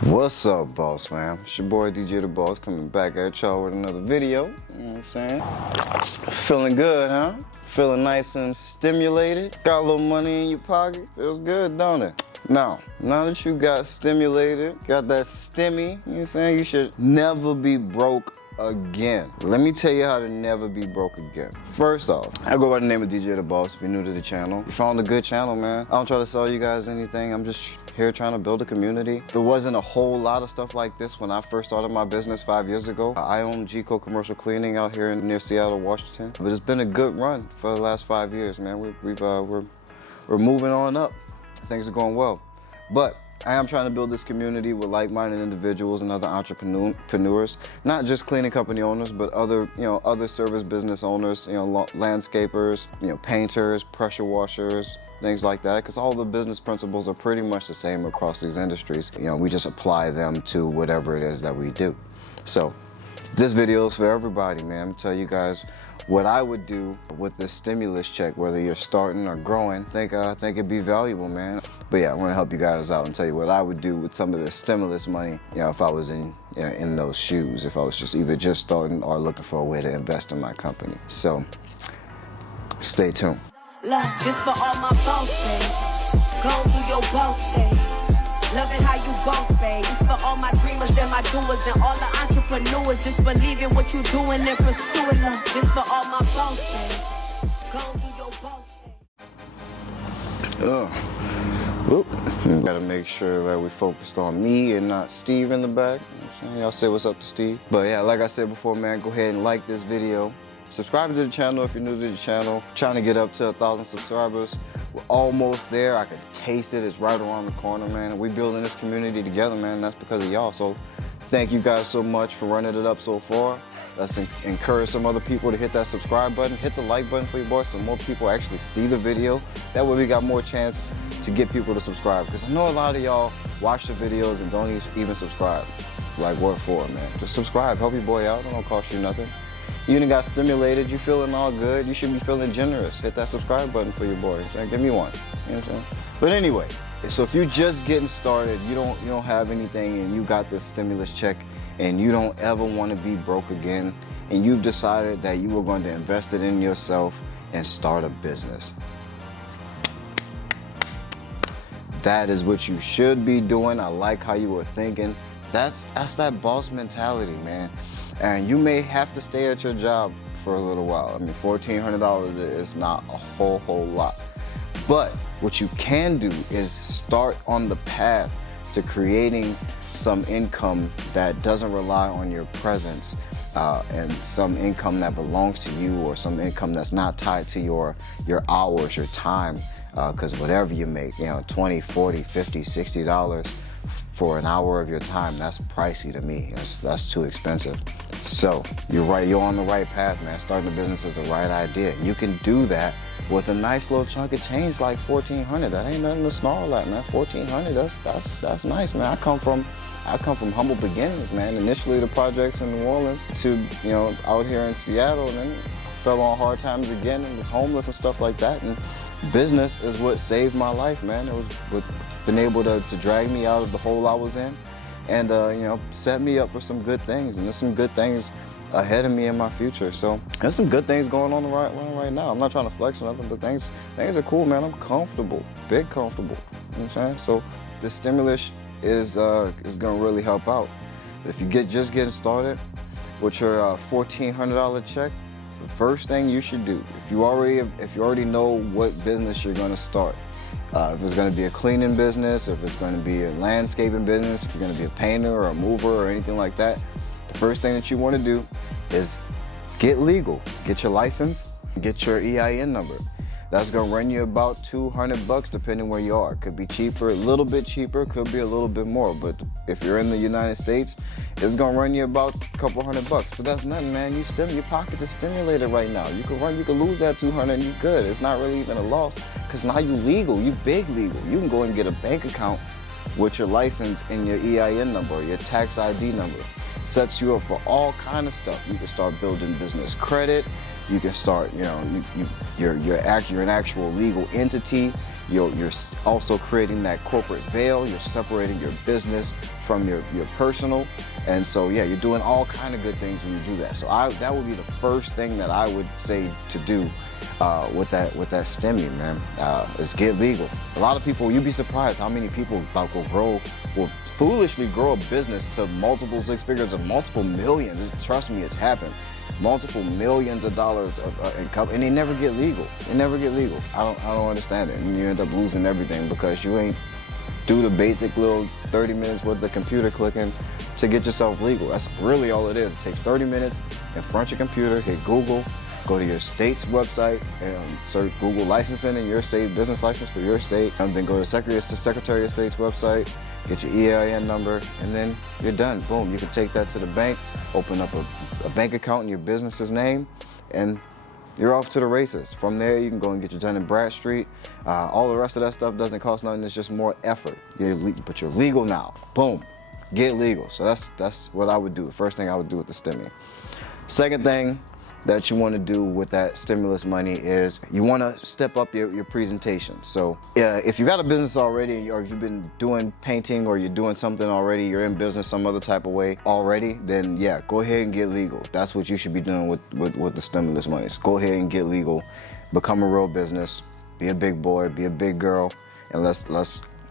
What's up, boss fam? It's your boy DJ the Boss coming back at y'all with another video. You know what I'm saying? Feeling good, huh? Feeling nice and stimulated? Got a little money in your pocket? Feels good, don't it? Now that you got stimulated, got that stimmy, you know what I'm saying? You should never be broke again. Let me tell you how to never be broke again. First off, I go by the name of DJ the Boss if you're new to the channel. You found a good channel, man. I don't try to sell you guys anything. I'm just here trying to build a community. There wasn't a whole lot of stuff like this when I first started my business 5 years ago. I own G-Co Commercial Cleaning out here near Seattle, Washington. But it's been a good run for the last 5 years, man. We're moving on up. Things are going well. But I am trying to build this community with like-minded individuals and other entrepreneurs, not just cleaning company owners, but other service business owners, landscapers, painters, pressure washers, things like that, because all the business principles are pretty much the same across these industries. We just apply them to whatever it is that we do. So this video is for everybody, man. I'm gonna tell you guys what I would do with this stimulus check, whether you're starting or growing. I think it'd be valuable, man. But yeah, I want to help you guys out and tell you what I would do with some of this stimulus money, if I was in those shoes, if I was just starting or looking for a way to invest in my company. So stay tuned. Look, this for all my boss days. Go do your boss days. Loving how you boss, babe. This for all my dreamers and my doers and all the entrepreneurs. Just believe in what you're doing and pursuing them. This for all my boss, babe. Go do your boss, Gotta make sure that we focused on me and not Steve in the back. Y'all say what's up to Steve. But yeah, like I said before, man, go ahead and like this video. Subscribe to the channel if you're new to the channel. Trying to get up to 1,000 subscribers. We're almost there. I can taste it. It's right around the corner, man. We're building this community together, man. That's because of y'all. So thank you guys so much for running it up so far. Let's encourage some other people to hit that subscribe button. Hit the like button for your boys so more people actually see the video. That way we got more chance to get people to subscribe. Because I know a lot of y'all watch the videos and don't even subscribe. Like, what for, man? Just subscribe. Help your boy out. It don't cost you nothing. You done got stimulated, you feeling all good, you should be feeling generous. Hit that subscribe button for your boy. Give me one. You know what I'm saying? But anyway, so if you're just getting started, you don't have anything and you got this stimulus check and you don't ever want to be broke again, and you've decided that you were going to invest it in yourself and start a business. That is what you should be doing. I like how you were thinking. That's that boss mentality, man. And you may have to stay at your job for a little while. I mean, $1,400 is not a whole lot. But what you can do is start on the path to creating some income that doesn't rely on your presence, and some income that belongs to you, or some income that's not tied to your hours, your time, because whatever you make, $20, $40, $50, $60 for an hour of your time, that's pricey to me. That's too expensive. So you're right, you're on the right path, man. Starting a business is the right idea. You can do that with a nice little chunk of change like $1,400. That ain't nothing to snarl at, man. $1,400, that's nice, man. I come from humble beginnings, man. Initially the projects in New Orleans to, out here in Seattle, and then fell on hard times again and was homeless and stuff like that. And business is what saved my life, man. It was what been able to drag me out of the hole I was in and, set me up for some good things. And there's some good things ahead of me in my future. So there's some good things going on right now. I'm not trying to flex or nothing, but things are cool, man. I'm comfortable, big comfortable. You know what I'm saying? So this stimulus is gonna really help out. If you just getting started with your $1,400 check, the first thing you should do, if you already know what business you're gonna start, if it's going to be a cleaning business, if it's going to be a landscaping business, if you're going to be a painter or a mover or anything like that, the first thing that you want to do is get legal. Get your license, get your EIN number. That's going to run you about $200 depending where you are. Could be cheaper, a little bit cheaper, could be a little bit more. But if you're in the United States, it's going to run you about a couple $100. But that's nothing, man. Your pockets are stimulated right now. You can lose that $200 and you're good. It's not really even a loss because now you legal, you big legal. You can go and get a bank account with your license and your EIN number, your tax ID number. Sets you up for all kind of stuff. You can start building business credit. You can start, you're an actual legal entity. You're also creating that corporate veil. You're separating your business from your personal. And so, yeah, you're doing all kind of good things when you do that. So that would be the first thing that I would say to do with that STEMI, man, is get legal. A lot of people, you'd be surprised how many people will foolishly grow a business to multiple six figures and multiple millions. Trust me, it's happened. Multiple millions of dollars of income, and they never get legal. They never get legal. I don't understand it. And you end up losing everything because you ain't do the basic little 30 minutes worth of computer clicking to get yourself legal. That's really all it is. It takes 30 minutes in front of your computer, hit Google, go to your state's website and search Google licensing in your state, business license for your state, and then go to Secretary of State's website, get your EIN number, and then you're done. Boom, you can take that to the bank, open up a bank account in your business's name, and you're off to the races. From there, you can go and get your Dun & Bradstreet. All the rest of that stuff doesn't cost nothing. It's just more effort. But you're legal now. Boom, get legal. So that's what I would do. The first thing I would do with the STEMI. Second thing that you want to do with that stimulus money is you want to step up your presentation. So if you got a business already, or if you've been doing painting, or you're doing something already, you're in business some other type of way already, then yeah, go ahead and get legal. That's what you should be doing with the stimulus money. So go ahead and get legal, become a real business, be a big boy, be a big girl, and let's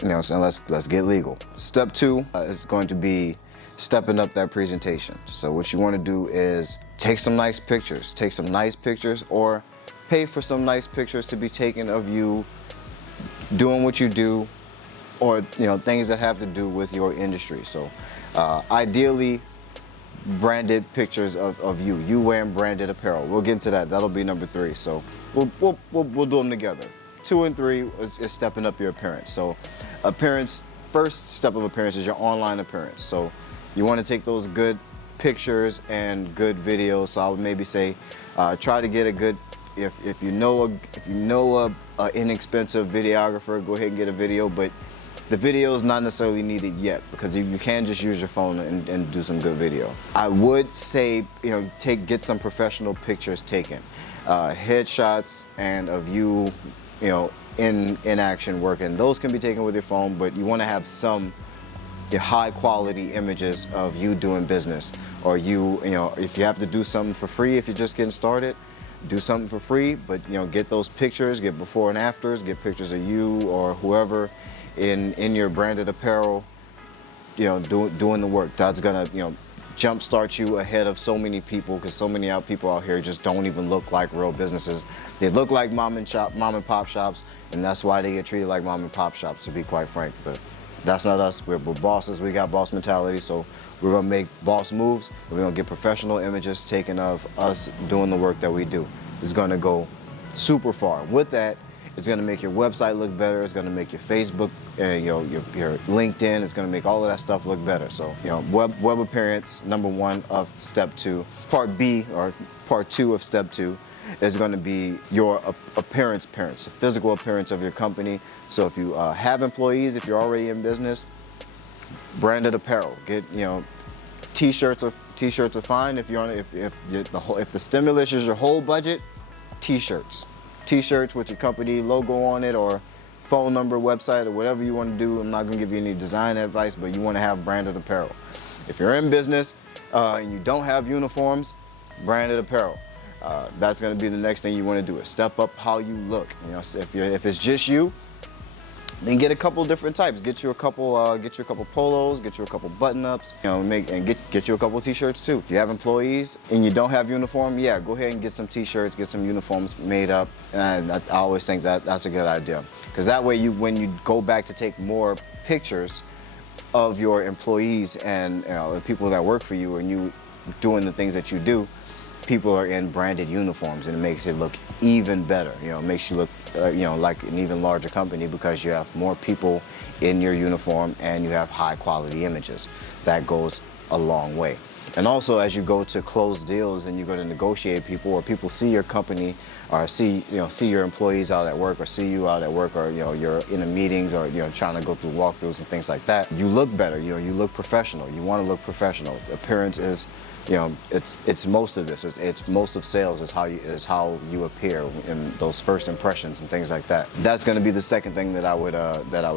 get legal. Step 2 is going to be stepping up that presentation. So what you want to do is take some nice pictures. Take some nice pictures, or pay for some nice pictures to be taken of you doing what you do, or things that have to do with your industry. So ideally, branded pictures of you wearing branded apparel. We'll get into that. That'll be number 3. So we'll do them together. 2 and 3 is stepping up your appearance. So first step of appearance is your online appearance. So you want to take those good pictures and good videos. So I would maybe say try to get a good, if you know a inexpensive videographer, go ahead and get a video, but the video is not necessarily needed yet, because you can just use your phone and do some good video. I would say get some professional pictures taken, headshots and of you in action working. Those can be taken with your phone, but you want to have some high quality images of you doing business, or if you have to do something for free, if you're just getting started, do something for free, but get those pictures, get before and afters, get pictures of you or whoever in your branded apparel, doing the work. That's gonna jumpstart you ahead of so many people, because so many people out here just don't even look like real businesses. They look like mom and pop shops, and that's why they get treated like mom and pop shops, to be quite frank. But that's not us. We're bosses. We got boss mentality, so we're gonna make boss moves. We're gonna get professional images taken of us doing the work that we do. It's gonna go super far. With that, it's gonna make your website look better. It's gonna make your Facebook, your LinkedIn. It's gonna make all of that stuff look better. So web appearance, number 1 of step 2. Part B, or part 2 of step 2, is going to be your appearance, the physical appearance of your company. So if you have employees, if you're already in business, branded apparel. Get t-shirts are fine. If the stimulus is your whole budget, t-shirts with your company logo on it, or phone number, website, or whatever you want to do. I'm not going to give you any design advice, but you want to have branded apparel. If you're in business and you don't have uniforms, branded apparel. That's going to be the next thing you want to do, is step up how you look. If it's just you, then get a couple different types. Get you a couple polos, get you a couple button-ups, get you a couple t-shirts too. If you have employees and you don't have uniform, yeah, go ahead and get some t-shirts, get some uniforms made up. And I always think that's a good idea, because that way when you go back to take more pictures of your employees and the people that work for you, and you doing the things that you do, people are in branded uniforms, and it makes it look even better. It makes you look like an even larger company, because you have more people in your uniform and you have high quality images. That goes a long way. And also, as you go to close deals and you go to negotiate people, or people see your company, or see your employees out at work, or see you out at work, or you're in the meetings, or trying to go through walkthroughs and things like that, you look better. You look professional. You want to look professional. Appearance is, it's most of this. It's most of sales is how you appear in those first impressions and things like that. That's going to be the second thing that I would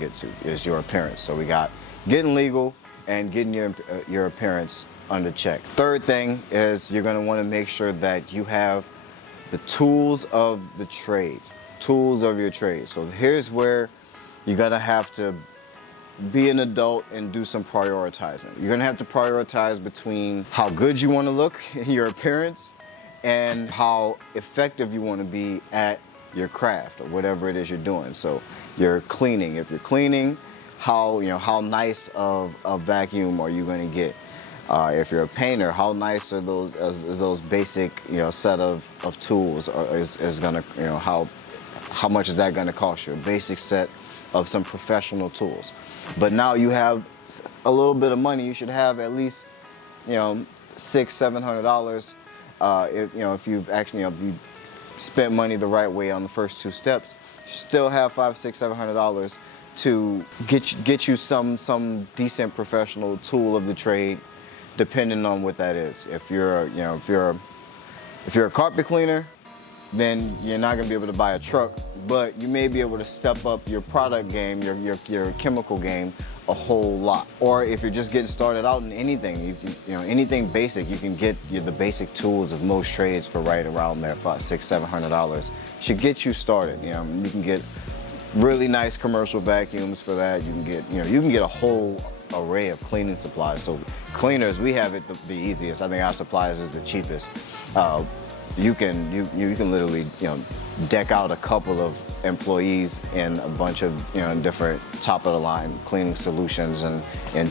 get to, is your appearance. So we got getting legal and getting your appearance under check. Third thing is you're going to want to make sure that you have the tools of the trade, tools of your trade. So here's where you're going to have to be an adult and do some prioritizing. You're going to have to prioritize between how good you want to look in your appearance and how effective you want to be at your craft or whatever it is you're doing. So you're cleaning. If you're cleaning, how nice of a vacuum are you going to get? If you're a painter, how nice are those basic set of tools is gonna how much is that gonna cost you? A basic set of some professional tools. But now you have a little bit of money. You should have at least $600-700. If you've actually if you spent money the right way on the first two steps, you still have $500-600-700 to get you some decent professional tool of the trade, depending on what that is. If you're a carpet cleaner, then you're not gonna be able to buy a truck, but you may be able to step up your product game, your chemical game a whole lot. Or if you're just getting started out in anything, anything basic, you can get the basic tools of most trades for right around there, $500-700. Should get you started. You can get really nice commercial vacuums for that. You can get a whole array of cleaning supplies. So cleaners, we have it the easiest. I think our supplies is the cheapest. You can literally deck out a couple of employees in a bunch of different top of the line cleaning solutions and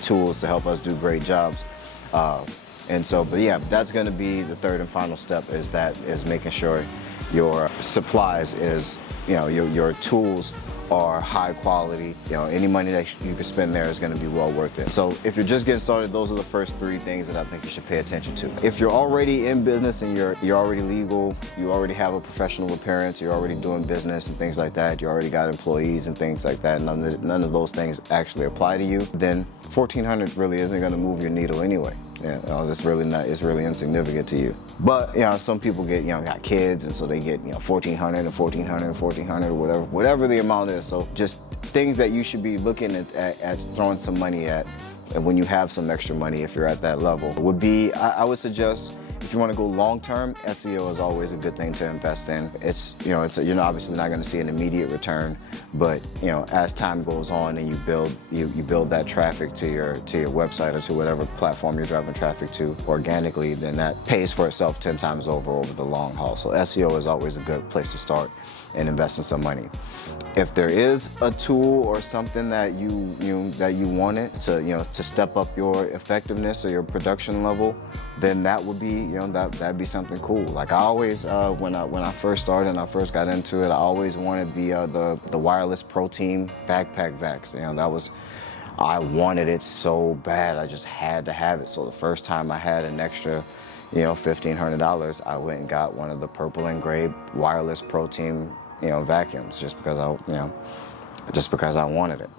tools to help us do great jobs. But yeah, that's going to be the third and final step, is making sure your supplies is your tools are high quality. Any money that you can spend there is going to be well worth it. So if you're just getting started, those are the first three things that I think you should pay attention to. If you're already in business and you're already legal, you already have a professional appearance, you're already doing business and things like that, you already got employees and things like that, none of those things actually apply to you, then $1,400 really isn't going to move your needle anyway. It's really insignificant to you. But some people got kids, and so they get $1,400 and $1,400 and $1,400, whatever the amount is. So just things that you should be looking at throwing some money at, and when you have some extra money, if you're at that level, would be, I would suggest, if you want to go long term, SEO is always a good thing to invest in. You're obviously not going to see an immediate return, but as time goes on and you build that traffic to your website or to whatever platform you're driving traffic to organically, then that pays for itself 10 times over the long haul. So SEO is always a good place to start and investing some money. If there is a tool or something that you wanted to step up your effectiveness or your production level, then that would be that'd be something cool. Like I always when I first started and I first got into it, I always wanted the wireless Pro Team backpack vacs. I wanted it so bad. I just had to have it. So the first time I had an extra $1,500, I went and got one of the purple and gray wireless Pro Team vacuums, just because I wanted it.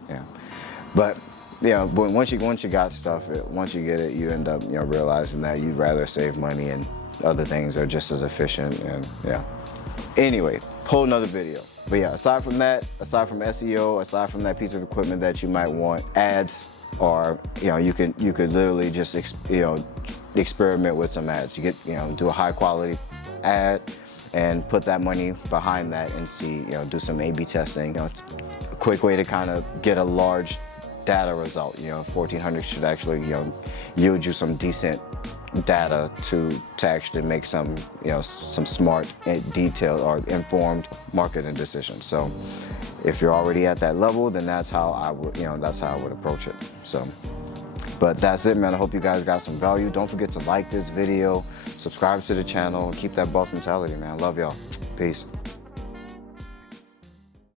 But once you got stuff, once you get it, you end up realizing that you'd rather save money and other things are just as efficient. And anyway, whole another video. But yeah, aside from SEO, aside from that piece of equipment that you might want, ads, or you could literally just experiment with some ads. You get do a high quality ad and put that money behind that and see, do some A/B testing. It's a quick way to kind of get a large data result. $1,400 should actually yield you some decent data to actually make some smart and detailed or informed marketing decisions. So if you're already at that level, then that's how I would approach it. So, but that's it, man. I hope you guys got some value. Don't forget to like this video, subscribe to the channel, and keep that boss mentality, man. Love y'all. Peace.